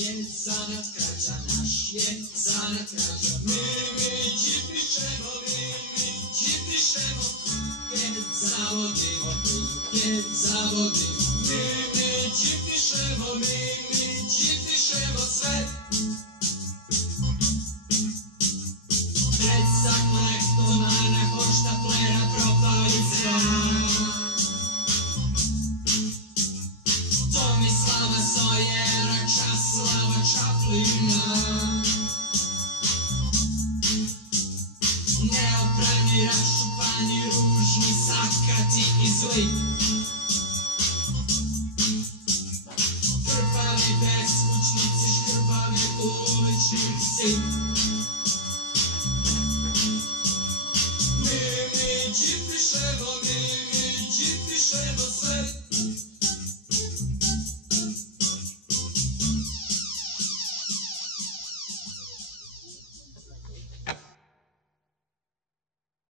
je zanat krađa, naš je zanat krađa. Mi ti pišemo, mi ti pišemo, knjige zavodimo, knjige zavodimo. Mi ti pišemo, mi ti pišemo sve. Recak lektomana, hoštaplera, propao i sve. Tomislava Sojera, Časlava Čaplina, neoprani, raščupani, ružni, sakati i zli. Krvavi beskućnici, škrbavi uličnici.